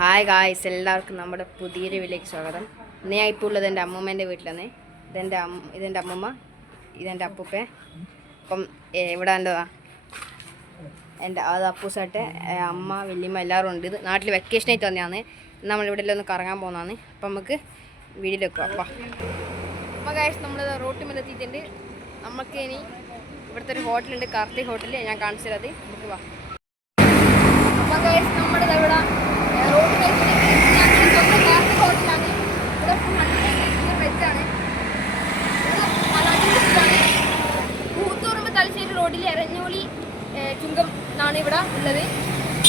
Hi guys, എല്ലാവർക്കും നമ്മുടെ പുതിയൊരു വീട്ടിലേക്ക് സ്വാഗതം. ഇന്ന് ഞാൻ ഇപ്പോൾ ഉള്ളത് എൻ്റെ അമ്മൂമ്മേൻ്റെ വീട്ടിലാണ്. ഇതെൻ്റെ അമ്മൂമ്മ, ഇതെൻ്റെ അപ്പൂപ്പേ. അപ്പം ഇവിടെ അത് അപ്പൂസാട്ടെ, അമ്മ, വല്യമ്മ എല്ലാവരും ഉണ്ട്. ഇത് നാട്ടിൽ വെക്കേഷനായിട്ട് വന്നതാണ്. നമ്മളിവിടെ എല്ലാം ഒന്ന് കറങ്ങാൻ പോകുന്നതാണ്. അപ്പം നമുക്ക് വീട്ടിൽ വെക്കുക. അപ്പം ഗായ്സ്, നമ്മൾ റോട്ടുമെല്ലെത്തിയിട്ടുണ്ട്. നമുക്ക് ഇനി ഇവിടുത്തെ ഒരു ഹോട്ടലുണ്ട്, കാർത്തിക് ഹോട്ടൽ. ഞാൻ കാണിച്ചു തരാം, നമുക്ക് വാ. അപ്പം ഗായ്സ്, നമ്മുടെ ഇവിടെ കൂത്തുപറമ്പ് തലശ്ശേരി റോഡിൽ എരഞ്ഞോളി ചുങ്കം എന്നാണ് ഇവിടെ ഉള്ളത്.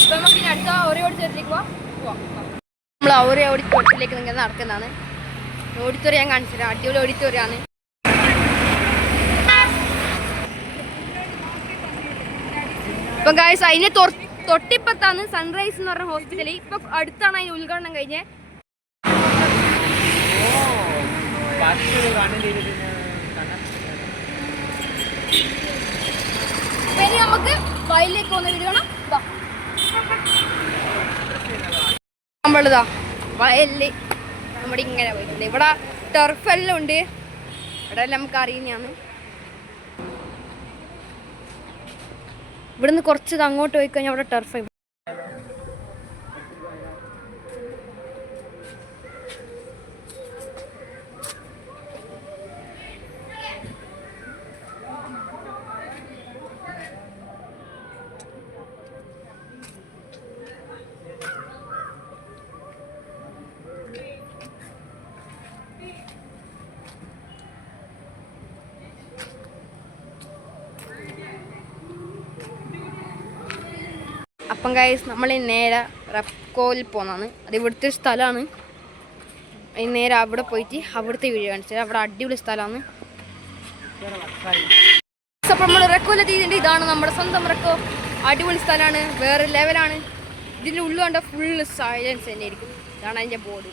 ഇപ്പം നമുക്ക് ഇനി അടുത്ത ഒരേ ഓഡിറ്റോറിയത്തിലേക്ക് പോവാം. നമ്മൾ ഒരേ ഓഡിറ്റോറിയത്തിലേക്ക് നിങ്ങൾ നടക്കുന്നതാണ്. ഓഡിറ്റോറിയം ഞാൻ കാണിച്ചു തരാം. അടിപൊളി ഓഡിറ്റോറിയമാണ്. ഇപ്പം ഗായ്സ്, അതിനെ തൊട്ടിപ്പത്താണ് സൺറൈസ് എന്ന് പറഞ്ഞ ഹോസ്പിറ്റൽ. ഇപ്പൊ അടുത്താണ് അതിന് ഉദ്ഘാടനം കഴിഞ്ഞത്. ഇനി നമുക്ക് വയലിലേക്ക് പോകുന്ന നമ്മളിതാ വയലില് നമ്മുടെ ഇങ്ങനെ പോയിട്ടുണ്ട്. ഇവിടെ ടർഫെല്ലാം ഉണ്ട്. ഇവിടെ എല്ലാം നമുക്ക് അറിയുന്നതാണ്. ഇവിടുന്ന് കുറച്ച് അങ്ങോട്ട് പോയി കഴിഞ്ഞാൽ അവിടെ ടർഫ്. അപ്പം ഗൈസ്, നമ്മൾ നേരെ റെപ്കോയിൽ പോകുന്നതാണ്. അത് ഇവിടുത്തെ സ്ഥലമാണ്. നേരെ അവിടെ പോയിട്ട് അവിടുത്തെ വീഡിയോ കാണിച്ചത്. അവിടെ അടിപൊളി സ്ഥലമാണ്. അപ്പം നമ്മൾ റെക്കോയിലെത്തിയിട്ടുണ്ട്. ഇതാണ് നമ്മുടെ സ്വന്തം റെക്കോ. അടിപൊളി സ്ഥലമാണ്, വേറെ ലെവലാണ്. ഇതിൻ്റെ ഉള്ളിൽ കണ്ട ഫുള്ള് സൈലൻസ് തന്നെ ആയിരിക്കും. ഇതാണ് അതിൻ്റെ ബോർഡ്.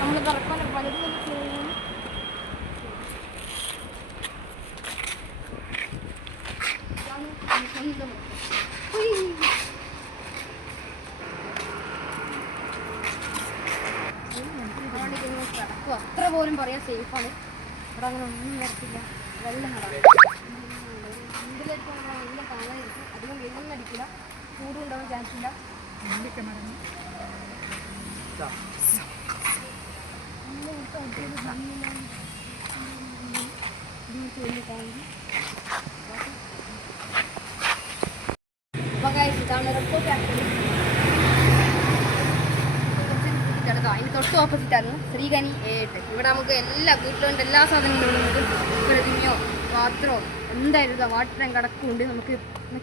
നമ്മൾ റെക്കോനെ പലതും അത്ര പോലും പറയാൻ സേഫാണ്. ഇവിടെ അങ്ങനെ ഒന്നും വരത്തില്ല. വെള്ളം ഇതിലേക്ക് നല്ല കാണാതിരിക്കും. അധികം വെള്ളം അടിക്കില്ല, ചൂടും ഉണ്ടാവാൻ ചാൻസ് ഇല്ല. അതിന് തൊട്ട് ഓപ്പോസിറ്റാണ് ശ്രീകനി 7. ഇവിടെ നമുക്ക് എല്ലാ വീട്ടിലുണ്ട്, എല്ലാ സാധനങ്ങളും നമുക്ക് പ്രതിമയോ പാത്രമോ എന്തായാലും ഇതാ വാട്ടർ ടാങ്ക് കടക്കുന്നുണ്ട്. നമുക്ക്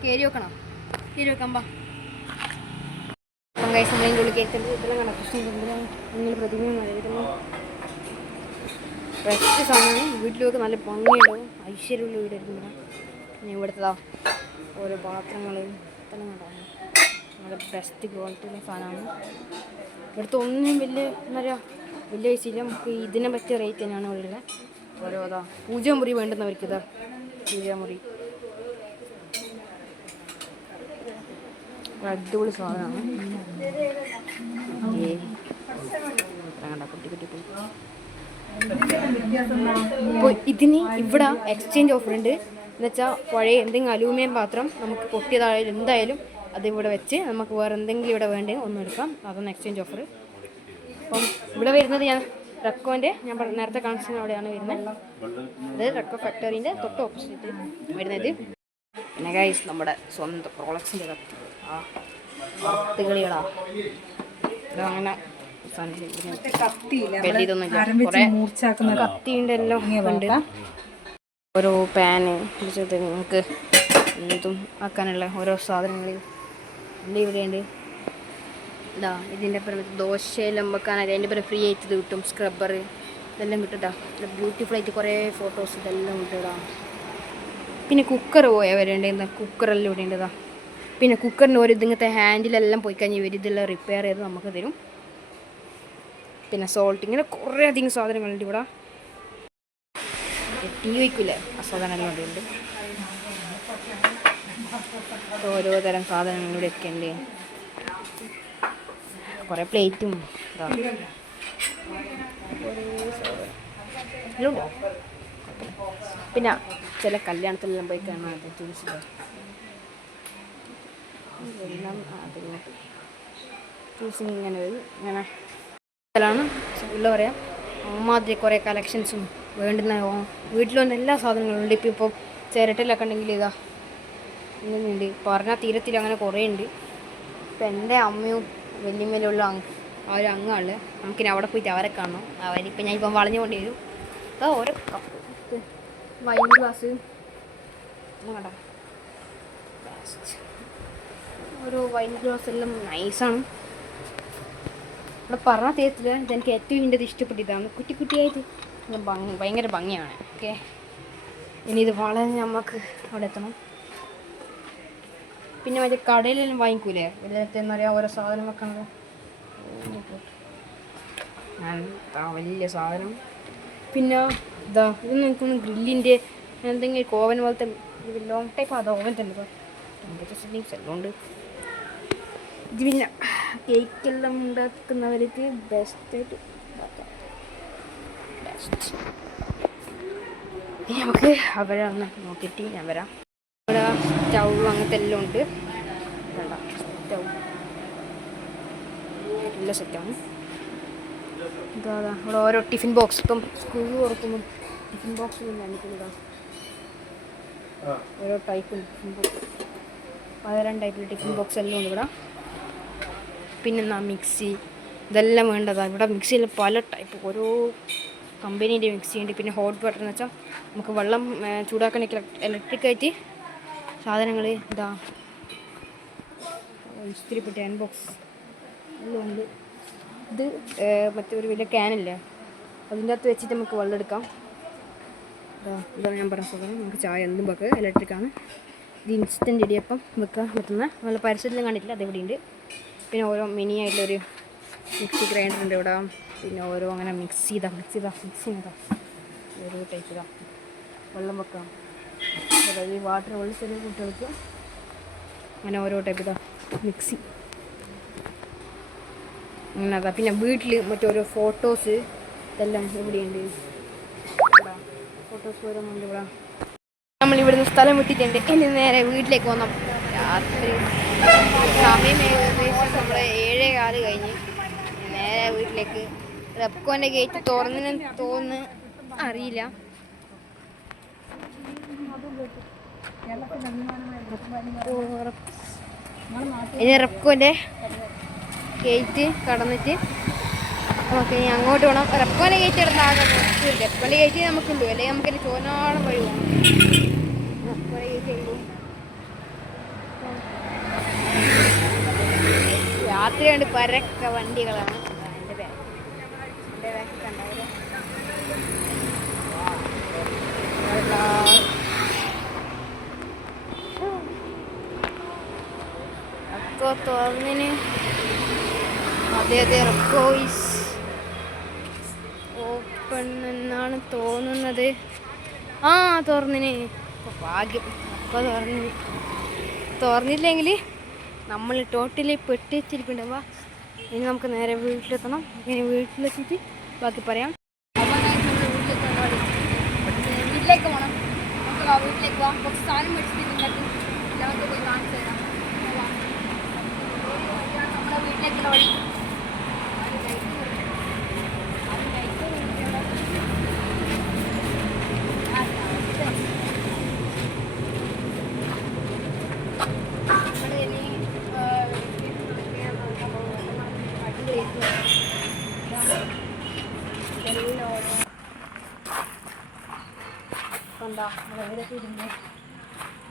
കയറി വെക്കണം. കയറി വെക്കാമ്പ അപ്പം കഴിച്ച് നമ്മളതിൻ്റെ ഉള്ളിൽ കയറ്റുന്നത് ഇതെല്ലാം കണ്ട കൃഷ്ണൻ നിങ്ങൾ പ്രതിമയും നൽകുന്നു. ബെസ്റ്റ് സാധനമാണ്. വീട്ടിലൊക്കെ നല്ല ഭംഗിയുണ്ടാവും, ഐശ്വര്യമുള്ള വീടായിരിക്കും ഇവിടെ. പിന്നെ ഇവിടുത്തെ ഓരോ പാത്രങ്ങളും ഇതെല്ലാം ഉണ്ടാവും. നല്ല ബെസ്റ്റ് ക്വാളിറ്റിയുള്ള സാധനമാണ്. ഇവിടുത്തെ ഒന്നും വലിയ എന്താ പറയുക, വലിയ പൈസയില്ല. നമുക്ക് ഇതിനെ പറ്റിയ റേറ്റ് തന്നെയാണ് ഉള്ളത്. ഓരോ പൂജാമുറി വേണ്ടുന്നവർക്ക് പൂജാമുറി അടിപൊളി സാധനമാണ്. അപ്പോൾ ഇതിന് ഇവിടെ എക്സ്ചേഞ്ച് ഓഫർ ഉണ്ട്. എന്നുവെച്ചാൽ പഴയ എന്തെങ്കിലും അലൂമിനിയം പാത്രം നമുക്ക് പൊട്ടിയതായാലും എന്തായാലും അതിവിടെ വെച്ച് നമുക്ക് വേറെ എന്തെങ്കിലും ഇവിടെ വേണ്ടെങ്കിൽ ഒന്നും എടുക്കാം. അതൊന്ന് എക്സ്ചേഞ്ച് ഓഫർ. അപ്പം ഇവിടെ വരുന്നത് ഞാൻ റെക്കോൻ്റെ നേരത്തെ കാണിച്ചത് അവിടെയാണ് വരുന്നത്. അത് റെക്കോ ഫാക്ടറീൻ്റെ തൊട്ട് ഓപ്പോസിറ്റ് വരുന്നത്. പിന്നെ ഗൈസ്, നമ്മുടെ സ്വന്തം റോളക്സിൻ്റെ കത്തികളികളാ. ഇതങ്ങനെ വലിയതൊന്നുമില്ല, കുറേ കത്തിൻ്റെ എല്ലാം ഉണ്ട്. ഓരോ പാന് നമുക്ക് എന്തും ആക്കാനുള്ള ഓരോ സാധനങ്ങൾ ഇവിടെയുണ്ട്. ഇതാ ഇതിൻ്റെ പുറം ദോശയെല്ലാം വെക്കാനായിട്ട് അതിൻ്റെ പുറം ഫ്രീ ആയിട്ട് ഇത് കിട്ടും. സ്ക്രബ്ബർ ഇതെല്ലാം കിട്ടും. ബ്യൂട്ടിഫുൾ ആയിട്ട് കുറേ ഫോട്ടോസ് ഇതെല്ലാം കിട്ടും. പിന്നെ കുക്കർ പോയവരുണ്ട്, കുക്കറെല്ലാം ഇവിടെ ഉണ്ട്. പിന്നെ കുക്കറിൻ്റെ ഒരു ഇതിങ്ങനത്തെ ഹാൻഡിലെല്ലാം പോയി കഴിഞ്ഞ് ഇവർ ഇതെല്ലാം റിപ്പയർ ചെയ്ത് നമുക്ക് തരും. പിന്നെ സോൾട്ട്, ഇങ്ങനെ കുറേ അധികം സാധനങ്ങളുണ്ട് ഇവിടെ. ടീ വയ്ക്കില്ലേ, ആ സാധനമെല്ലാം ഇവിടെ ഉണ്ട്. ഓരോ തരം സാധനങ്ങൾ ഇവിടെയൊക്കെ ഉണ്ട്. കുറേ പ്ലേറ്റും പിന്നെ ചില കല്യാണത്തിലെല്ലാം പോയി കാണാൻ ടൂൾസിൻ്റെ എല്ലാം ടൂൾസ് ഇങ്ങനെ വരും ഇങ്ങനെ ാണ് ഉള്ള പറയാം അമ്മാതിരി കുറേ കളക്ഷൻസും വേണ്ടുന്ന വീട്ടിൽ വന്ന എല്ലാ സാധനങ്ങളും ഉണ്ട്. ഇപ്പോൾ ചിരട്ടിലൊക്കെ ഉണ്ടെങ്കിൽ ഇതാ ഇങ്ങനെയുണ്ട്, പറഞ്ഞാൽ തീരത്തിൽ അങ്ങനെ കുറേ ഉണ്ട്. ഇപ്പം എൻ്റെ അമ്മയും വലിയമ്മയിലുള്ള ആ ഒരു അംഗമാണ്. നമുക്കിനി അവിടെ പോയിട്ട് അവരെ കാണണം. അവരിപ്പോൾ ഞാൻ ഇപ്പം വളഞ്ഞുകൊണ്ട് വരും. അതാ ഓരോ കപ്പ് വൈൻ ഗ്ലാസ് കേട്ടോ, ഓരോ വൈൻ ഗ്ലാസ് എല്ലാം നൈസാണ്. ഇവിടെ പറഞ്ഞാൽ തീരത്തില്ല. ഇതെനിക്ക് ഏറ്റവും ഇതിൻ്റെ ഇഷ്ടപ്പെട്ടിതാണ്. കുട്ടി കുട്ടിയായിട്ട് ഭയങ്കര ഭംഗിയാണ്. ഓക്കെ, ഇനി ഇത് വളഞ്ഞ് നമുക്ക് അവിടെ എത്തണം. പിന്നെ മറ്റേ കടയിലെല്ലാം വാങ്ങിക്കൂലേ എല്ലായിടത്തും എന്താ പറയുക, ഓരോ സാധനം വെക്കണത്. വലിയ സാധനം. പിന്നെ ഇതാ ഇത് നോക്കുന്നു, ഗ്രില്ലിൻ്റെ എന്തെങ്കിലും ഓവൻ പോലത്തെ ലോങ് ടൈപ്പ്. അത് ഓവൻ തന്നെ ടെമ്പറേച്ചർ സെറ്റിങ്സ് എല്ലാം ഉണ്ട്. ഇത് പിന്നെ കേക്കെല്ലാം ഉണ്ടാക്കുന്നവർക്ക് ബെസ്റ്റായിട്ട് ഇനി നമുക്ക് അവരെ ഒന്ന് നോക്കിയിട്ട് ഞാൻ വരാം. ഇവിടെ സ്റ്റൗ അങ്ങനത്തെ എല്ലാം ഉണ്ട്. വേണ്ട സ്റ്റൗ എല്ലാ സെറ്റാണ്. ഇതാ ഇവിടെ ഓരോ ടിഫിൻ ബോക്സ്. ഇപ്പം സ്കൂൾ തുറക്കുമ്പം ടിഫിൻ ബോക്സ് കാണിക്കുന്നതാ. ഓരോ ടൈപ്പ് ടിഫിൻ ബോക്സ്, 12 ടൈപ്പിൽ ടിഫിൻ ബോക്സ് എല്ലാം ഉണ്ട് ഇവിടെ. പിന്നെന്താ മിക്സി, ഇതെല്ലാം വേണ്ടതാണ് ഇവിടെ. മിക്സിയിൽ പല ടൈപ്പ് ഓരോ കമ്പനീൻ്റെ മിക്സി ഉണ്ട്. പിന്നെ ഹോട്ട് വാട്ടർ എന്ന് വെച്ചാൽ നമുക്ക് വെള്ളം ചൂടാക്കണൊക്കെ ഇലക്ട്രിക്കായിട്ട് സാധനങ്ങൾ. ഇതാ ഇസ്തിരിപ്പെട്ടി അയൺ ബോക്സ് എല്ലാം ഉണ്ട്. ഇത് മറ്റേ ഒരു വലിയ ക്യാനല്ലേ, അതിൻ്റെ അകത്ത് വെച്ചിട്ട് നമുക്ക് വെള്ളം എടുക്കാം. ഇതാണ് ഞാൻ പറഞ്ഞ സാധനം. നമുക്ക് ചായ എന്തും വെക്കുക, ഇലക്ട്രിക്കാണ്. ഇത് ഇൻസ്റ്റൻറ്റ് ഇടിയപ്പം വെക്കാൻ പറ്റുന്ന നല്ല പരസ്യത്തിലും കണ്ടിട്ടില്ല, അതെവിടെ ഉണ്ട്. പിന്നെ ഓരോ മിനി ആയിട്ടുള്ളൊരു മിക്സി ഗ്രൈൻഡർ ഉണ്ട് ഇവിടെ. പിന്നെ ഓരോ അങ്ങനെ മിക്സി ഇതാ ഓരോ ടൈപ്പ് ഇതാ വെള്ളം വെക്കാം. അതായത് വാട്ടർ വെള്ളത്തിൽ കുട്ടികൾക്ക് അങ്ങനെ ഓരോ ടൈപ്പ് ഇതാ മിക്സി അങ്ങനെ അതാ. പിന്നെ വീട്ടിൽ മറ്റോരോ ഫോട്ടോസ് ഇതെല്ലാം ഇവിടെയുണ്ട്. ഫോട്ടോസ് ഓരോന്നുണ്ട് ഇവിടെ. നമ്മളിവിടുന്ന് സ്ഥലം വിട്ടിട്ടുണ്ട്. ഇനി നേരെ വീട്ടിലേക്ക് വന്നു. രാത്രി സമയം ഏകദേശം നമ്മൾ 7:15 കഴിഞ്ഞ് നേരെ വീട്ടിലേക്ക്. റെപ്കോൻ്റെ ഗേറ്റ് തുറന്നിന് തോന്നുന്നു, അറിയില്ല. ഇനി റെപ്കോൻ്റെ ഗേറ്റ് കടന്നിട്ട് നമുക്ക് ഇനി അങ്ങോട്ട് പോകണം. റെപ്കോൻ്റെ ഗേറ്റ് കിടന്നാകെ റെപ്കോൻ്റെ ഗേറ്റ് നമുക്കുണ്ട്, അല്ലെങ്കിൽ നമുക്കിനി ചോനാളം വഴി പോകണം. റെപ്കോൻ്റെ ഗേറ്റ് കഴിയും. രാത്രി കൊണ്ട് പരക്ക വണ്ടികളാണ്. എൻ്റെ ബാക്കിൽ കണ്ടാവില്ല. റെപ്കോ തുറന്നിന്. അതെ റെപ്കോ ഈസ് ഓപ്പൺ എന്നാണ് തോന്നുന്നത്. ആ തുറന്നിന്, ഭാഗ്യം. റെപ്കോ തുറന്നില്ലെങ്കിൽ നമ്മൾ ടോട്ടലി പെട്ടിച്ചിരിക്കുന്നുണ്ടാവുക. ഇനി നമുക്ക് നേരെ വീട്ടിലെത്തണം. ഇനി വീട്ടിലെത്തിയിട്ട് ബാക്കി പറയാം. വീട്ടിലേക്ക് പോകണം. നമുക്ക് വീട്ടിലേക്ക് പോകാം. കുറച്ച് സാധനം മേടിച്ചിട്ടുണ്ടെങ്കിൽ നമുക്ക് പോയി കാണിച്ചു തരാം. നമ്മുടെ വീട്ടിലേക്കുള്ള വഴി.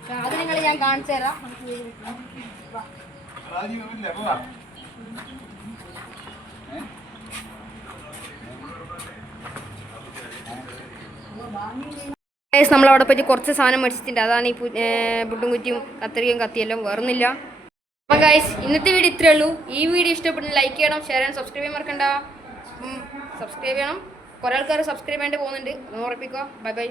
സാധനങ്ങൾ ഞാൻ കാണിച്ചു തരാം. നമ്മളവിടെ പറ്റി കുറച്ച് സാധനം മേടിച്ചിട്ടുണ്ട്. അതാണ് ഈ പുട്ടും കുറ്റിയും കത്രികയും കത്തിയെല്ലാം വേറൊന്നുമില്ല. അപ്പം ഗൈസ് ഇന്നത്തെ വീഡിയോ ഇത്രയേ ഉള്ളൂ. ഈ വീഡിയോ ഇഷ്ടപ്പെട്ടു ലൈക്ക് ചെയ്യണം, ഷെയർ ചെയ്യണം, സബ്സ്ക്രൈബ് ചെയ്യാൻ മറക്കണ്ട. സബ്സ്ക്രൈബ് ചെയ്യണം. കുറേ ആൾക്കാർ സബ്സ്ക്രൈബ് ചെയ്യേണ്ടി പോകുന്നുണ്ട്, ഒന്ന് ഉറപ്പിക്കുക. Bye bye.